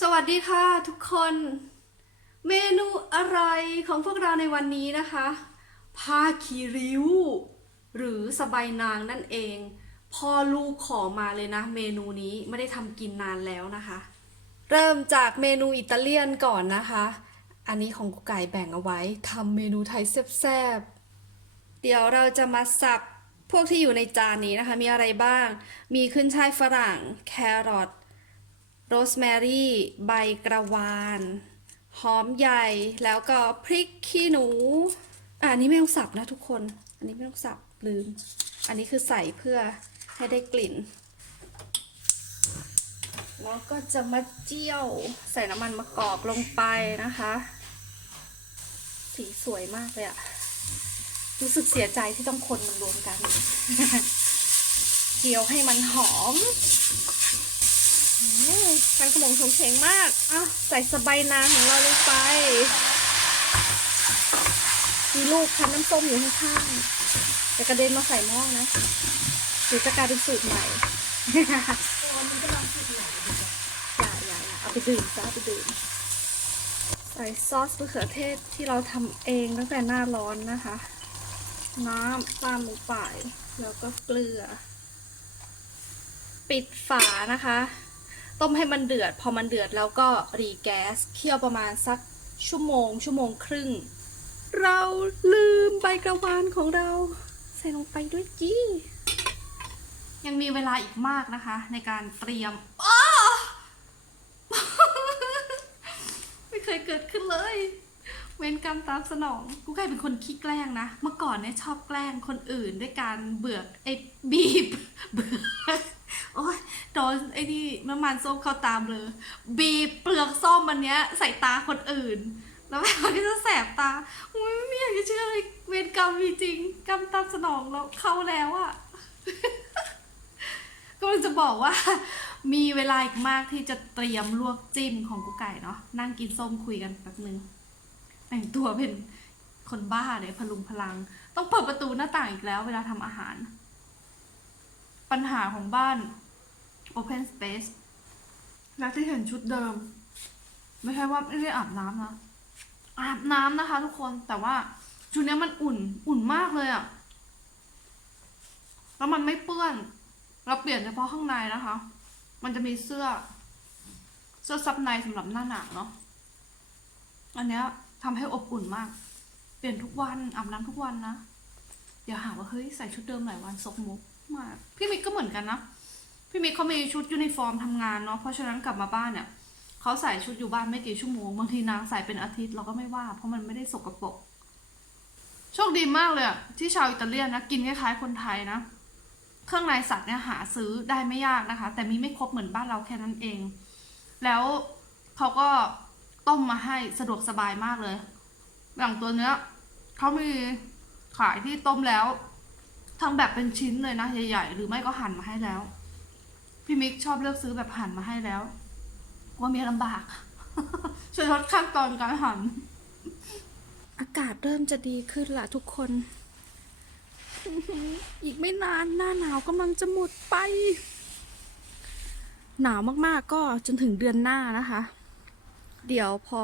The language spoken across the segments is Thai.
สวัสดีค่ะทุกคน เมนูอะไรของพวกเราในวันนี้นะคะผ้าคีริ้ว หรือสบายนางนั่นเอง พ่อลูกขอมาเลยนะ เมนูนี้ไม่ได้ทำกินนานแล้วนะคะ เริ่มจากเมนูอิตาเลียนก่อนนะคะ อันนี้ของกุ๊กไก่แบ่งเอาไว้ทำเมนูไทยแซ่บๆเดี๋ยวเราจะมาสับพวกที่อยู่ในจานนี้นะคะ มีอะไรบ้าง มีขึ้นช่ายฝรั่ง แครอท โรสแมรี่ ใบกระวาน หอมใหญ่ แล้วก็พริกขี้หนูอันนี้ไม่ต้องสับนะทุกคน อันนี้ไม่ต้องสับลืม อันนี้คือใส่เพื่อให้ได้กลิ่น แล้วก็จะมาเจียวใส่น้ำมันมะกอกลงไปนะคะ สีสวยมากเลยอะรู้สึกเสียใจที่ต้องคนมันรวมกัน เจียวให้มันหอม มันขมงชงเชงมากอะใส่สบายนางของเราลงไป มีลูกคั้นน้ำส้มอยู่ข้างๆแต่กระเด็นมาใส่หม้อนะหรือจะกลายเป็นสูตรใหม่มันก็ลองสูตรใหม่อย่าอย่าเอาไปดื่มจ้าเอาไปดื่ม ใส่ซอสมะเขือเทศที่เราทำเองตั้งแต่หน้าร้อนนะคะ น้ำตามลงไปแล้วก็เกลือ ปิดฝานะคะ ต้มให้มันเดือด พอมันเดือดแล้วก็รีแก๊สเคี่ยวประมาณสักชั่วโมง ชั่วโมงครึ่ง เราลืมใบกระวานของเรา ใส่ลงไปด้วยจี้ ยังมีเวลาอีกมากนะคะ ในการเตรียมอ้อไม่เคยเกิดขึ้นเลย เวรกรรมตามสนอง กูกลายเป็นคนขี้แกล้งนะ เมื่อก่อนเนี่ยชอบแกล้งคนอื่นด้วยการเบือกไอ้บีบ เบือก โอ้ยโดนไอ้นี่น้ำมันส้มเข้าตามเลย บีบเปลือกส้มมันเนี้ย ใส่ตาคนอื่น แล้วแบบมันก็จะแสบตาอุ้ยไม่อยากจะเชื่อเลยเวรกรรมมีจริง กรรมตามสนองแล้วเข้าแล้วอะก็จะบอกว่า มีเวลาอีกมากที่จะเตรียมลวกจิ้มของกุ๊กไก่เนาะนั่งกินส้มคุยกันแป๊บนึงแต่งตัวเป็นคนบ้าเลยพลุงพลัง ต้องเปิดประตูหน้าต่างอีกแล้ว เวลาทำอาหาร ปัญหาของบ้าน Open Space และที่เห็นชุดเดิม ไม่ใช่ว่าไม่ได้อาบน้ำนะ อาบน้ำนะคะทุกคนแต่ว่าชุดนี้มันอุ่นอุ่นมากเลยอะแล้วมันไม่เปื้อน เราเปลี่ยนเฉพาะข้างในนะคะ มันจะมีเสื้อ เสื้อซับในสำหรับหน้าหนาวเนาะอันเนี้ยทำให้อบอุ่นมาก เปลี่ยนทุกวันอาบน้ำทุกวันนะอย่าหาว่าเฮ้ยใส่ชุดเดิมหลายวันซกมุกมากพี่มิกก็เหมือนกันนะ พี่มิกเขามีชุดยูนิฟอร์มทำงานเนาะเพราะฉะนั้นกลับมาบ้านเนี่ยเขาใส่ชุดอยู่บ้านไม่กี่ชั่วโมงบางทีนางใส่เป็นอาทิตย์เราก็ไม่ว่า เพราะมันไม่ได้สกปรกโชคดีมากเลยที่ชาวอิตาเลียนนะกินคล้ายๆคนไทยนะเครื่องในสัตว์เนี่ยหาซื้อได้ไม่ยากนะคะ แต่มีไม่ครบเหมือนบ้านเราแค่นั้นเอง แล้วเขาก็ต้มมาให้สะดวกสบายมากเลย อย่างตัวเนี้ยเขามีขายที่ต้มแล้วทั้งแบบเป็นชิ้นเลยนะใหญ่ๆหรือไม่ก็หั่นมาให้แล้ว พี่มิกชอบเลือกซื้อแบบหั่นมาให้แล้ว ว่าเมียลำบาก ช่วยลดขั้นตอนการหั่นอากาศเริ่มจะดีขึ้นละทุกคน อีกไม่นานหน้าหนาวกำลังจะหมดไป หนาวมากๆก็จนถึงเดือนหน้านะคะ เดี๋ยวพอ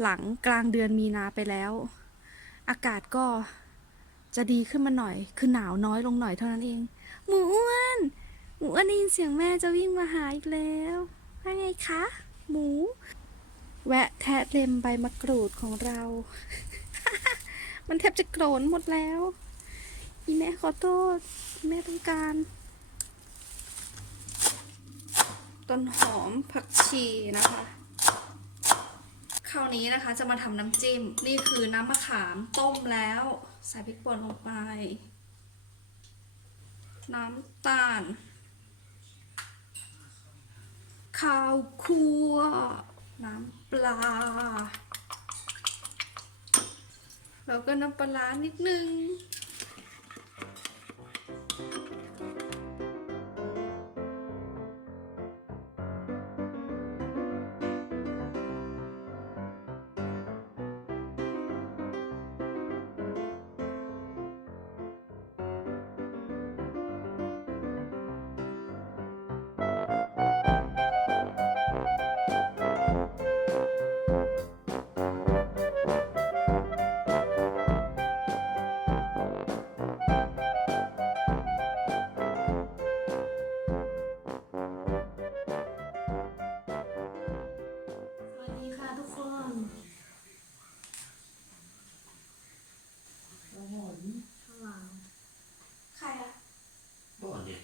หลังกลางเดือนมีนาไปแล้ว อากาศก็จะดีขึ้นมาหน่อย คือหนาวน้อยลงหน่อยเท่านั้นเอง หมูอ้ว หมูอ้วนได้ยินเสียงแม่จะวิ่งมาหาอีกแล้วว่าไงคะ หมู แวะแทะเล็มใบมะกรูดของเรา มันแทบจะโกรนหมดแล้ว อีแม่ขอโทษแม่ต้องการ ต้นหอมผักชีนะคะคราวนี้นะคะจะมาทำน้ำจิ้ม นี่คือน้ำมะขามต้มแล้ว ใส่พริกป่นลงไป น้ำตาล ข้าวคั่ว น้ำปลา แล้วก็น้ำปลาร้านิดนึง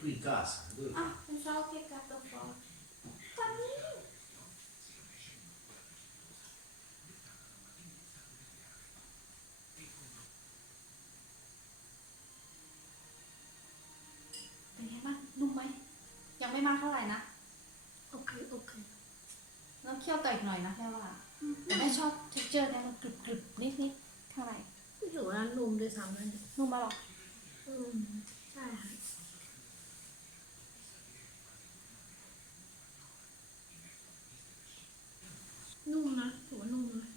qui in casa. Dove- Ah, pensavo che gatto fuori. Fammi. เป็นไงบ้างนุ่มไหมยังไม่มากเท่าไหร่นะ Ok, ok. แล้วเคี่ยวต่ออีกหน่อยนะแค่ว่าแต่แม่ชอบเท็กเจอร์นะมันกรึบกรึบนิดนิดๆข้างในอยู่ร้านนุ่มด้วยซ้ำเลยนุ่มมาหรอก อืม ใช่ค่ะ นุ่มนะถือว่านุ่มนะ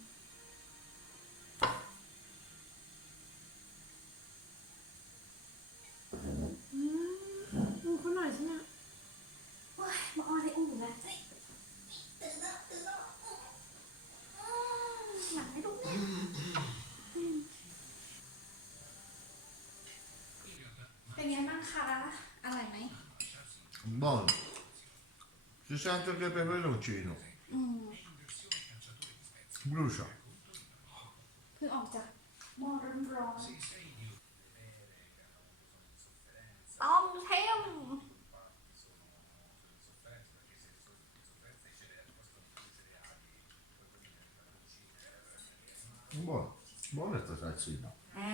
อืมนุ่มเขาหน่อยใช่ไหมว้ายมาอ้อนให้อุ้มอีกแล้วเฮ้ยตื่นแล้วตื่นแล้วหนักไหมลูกเนี่ยเป็นไงบ้างคะอร่อยไหม Buono. Si sente anche il peperoncino. อืม Brucia. เพิ่งออกจากหม้อร้อนๆต้มเทม Buono. Buona sta salsina. อ่า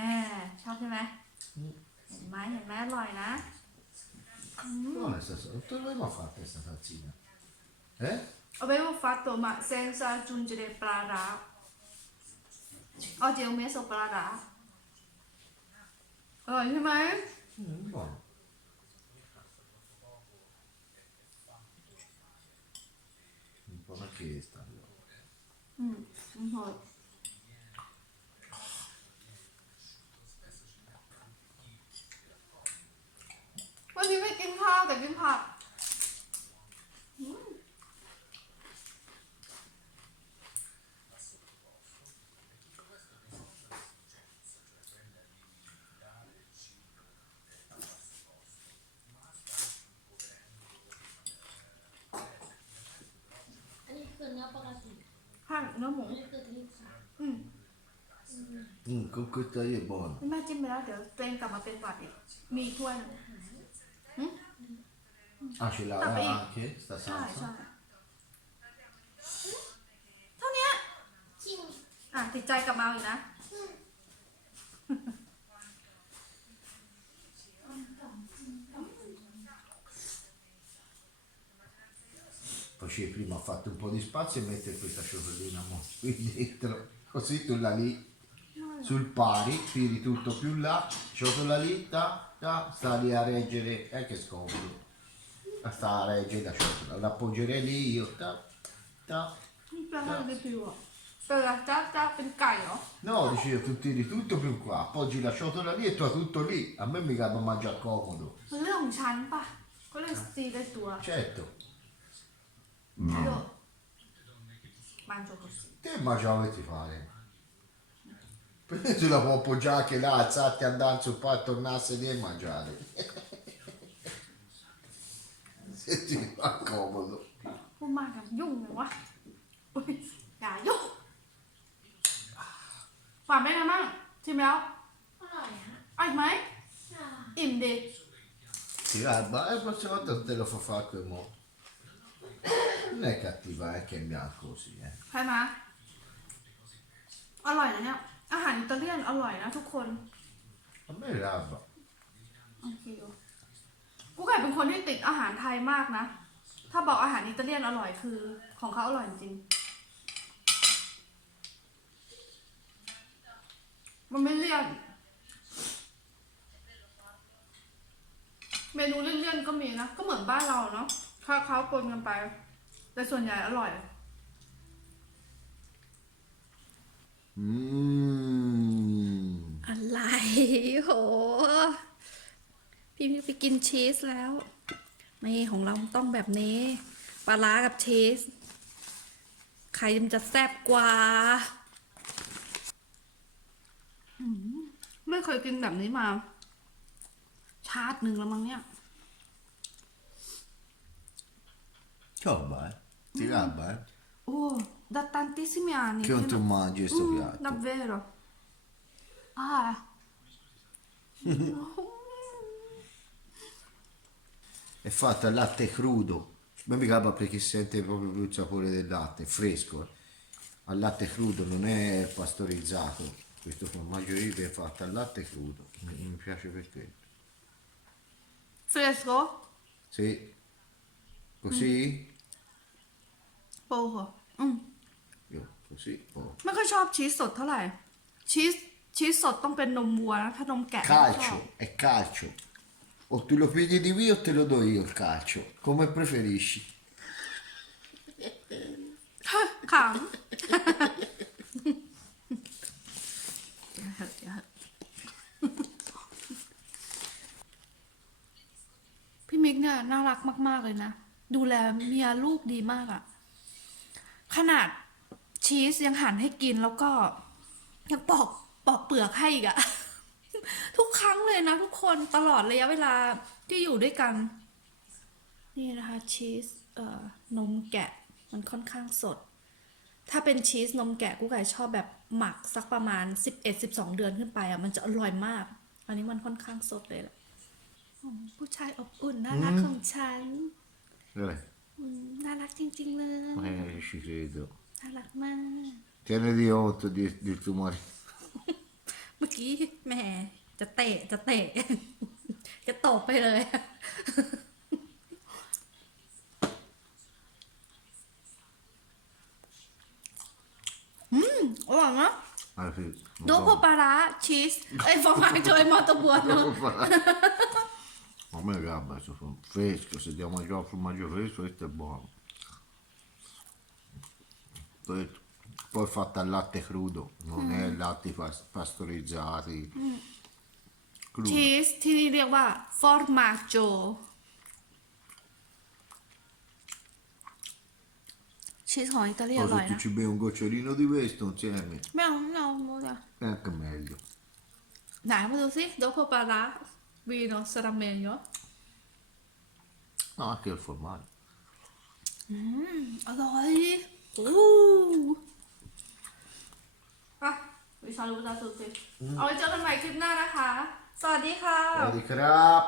ชอบใช่ไหมเห็นไหมเห็นไหมอร่อยนะ Buona sta salsina. Dove l'abbiamo fatta questa salsina? Eh? Avevo fatto ma senza aggiungere parà. Oggi ho messo parà. อร่อ ยใช่ไหม Mm, buono. Un po' una chiesta. อืมอร่อยวันนี้ไม่กินข้าวแต่กินผักอืม อันนี้คือเนื้อปกติ ผักเนื้อหมูอันนี้คือที่ค่ะอืม Mm, con questa lì è buono. แม่จิ้มไปแล้วเดี๋ยวตัวเองกลับมาเป็นหวัดอีกมีถ้วยหนึ่ง Ah, ce l'ha Vabbè. anche sta ใช่ใช่ salsa? เท่าเนี้ยจริงอะติดใจกลับมาเอาอีกนะ fatto un po' di spazio e mettere questa ciotolina mo qui dentro. Così tu la lì sul pari, tiri tutto più là, ciotola lì, ta, ta, sta lì a reggere, eh che scomodo. Sta a reggere la ciotola, l'appoggerei lì io, ta, ta. แปลว่าอะไรพิวอะเป็นอะไรจ้าจ้าเป็นไก่เหรอ No, dicevo, tu tiri tutto più qua, appoggi la ciotola lì e tu hai tutto lì. A me mica mi mangia comodo. มันเรื่องของฉันป่ะก็เลยซีได้ตัว Certo, โยมันโจกุสิ te ma già dovete fare. Tu la può appoggiare anche là, alzarti, andare sul poi tornasse lì e mangiare. Se ti fa comodo. พูดมากกับยุ่งเลยวะอุ๊ยอย่ายุ่งหวานเป็นไงบ้างชิมแล้วอร่อยฮะเอาอีกไหมอ่าอิ่มดิ Sì, guarda, e la prossima volta te lo fa fare quel mo. Non è cattiva, è che è in bianco così, eh. ใช่ไหมอร่อยนะเนี่ย อาหารอิตาเลียนอร่อยนะทุกคน A me rabba. โอเคกูไก่เป็นคนที่ติดอาหารไทยมากนะ ถ้าบอกอาหารอิตาเลียนอร่อยคือ ของเขาอร่อยจริง มันไม่เลี่ยน เมนูเลี่ยนๆก็มีนะ ก็เหมือนบ้านเราเนาะ ข้าวเขาปนกันไป แต่ส่วนใหญ่อร่อย Mmm. อะไรโห พี่พี่ไปกินชีสแล้วไม่ของเราต้องแบบนี้ปลาร้ากับชีสใครมันจะแซ่บกว่าอืมไม่เคยกินแบบนี้มา ชาติหนึ่งแล้วมั้งเนี่ย Roba, eh. Ti mm. gabba, eh. Oh, da tantissimi anni. Che non ti mangi questo mm, piatto. Davvero. Ah. è fatta al latte crudo. Non mi gabba perché si sente proprio il sapore del latte, fresco. Eh. Al latte crudo, non è pastorizzato. Questo formaggio ripe è fatto al latte crudo. Mi, mi piace perché. Fresco? Sì. Così? Mm. โปเหรออืม Io così. Oh. ไม่ค่อยชอบชีสสดเท่าไหร่ ชีสชีสสดต้องเป็นนมวัวนะ ถ้านมแกะไม่ชอบ Calcio, è calcio. O te lo pigli di qui o te lo do io il calcio, come preferisci. ขำเดี๋ยวเถอะเดี๋ยวเถอะพี่มิกเนี่ยน่ารักมาก ๆ เลยนะ ดูแลเมียลูกดีมากอะ ขนาดชีสยังหั่นให้กินแล้วก็ยังปอกปอกเปลือกให้อีกอะทุกครั้งเลยนะทุกคนตลอดระยะเวลาที่อยู่ด้วยกัน นี่นะคะชีสเอ่อนมแกะมันค่อนข้างสด ถ้าเป็นชีสนมแกะกูไก่ชอบแบบหมักสักประมาณ 11-12 เดือนขึ้นไปอะมันจะอร่อยมาก อันนี้มันค่อนข้างสดเลยแหละผู้ชายอบอุ่นน่ารักของฉัน Dai, อืม น่ารักจริง ๆ เลย eh, ci credo. น่ารักมาก Tieniti conto di, del tuo marito. เมื่อกี้แหมจะเตะจะเตะ จะตบไปเลย อืมอร่อยนะ Ah, sì, lo ดู so. โปปลาร้าชีสไอ้ยฟอร์มายโจยมอเตอร์บัวเนาะ A me gabba, questo fa- fresco, se devo mangiare un formaggio fresco, questo è buono. Poi, poi è fatto al latte crudo, non è latte pas- pastorizzati. Crudo. ชีสที่นี่เรียกว่าฟอร์มาโจ ชีสของอิตาลีอ Poi ร่อย se tu นะ ci bevi un gocciolino di questo insieme ไม่เอาไม่เอาไม่เอา è anche meglio. ไหนมาดูสิโดโปปลาร้าวีโนซาราเมนเนาะ No, anche il formaggio. อร่อย อู้อะวิชาลูกตาสุดสิเอาไว้เจอกันใหม่คลิปหน้านะคะ สวัสดีค่ะ Vedi crap!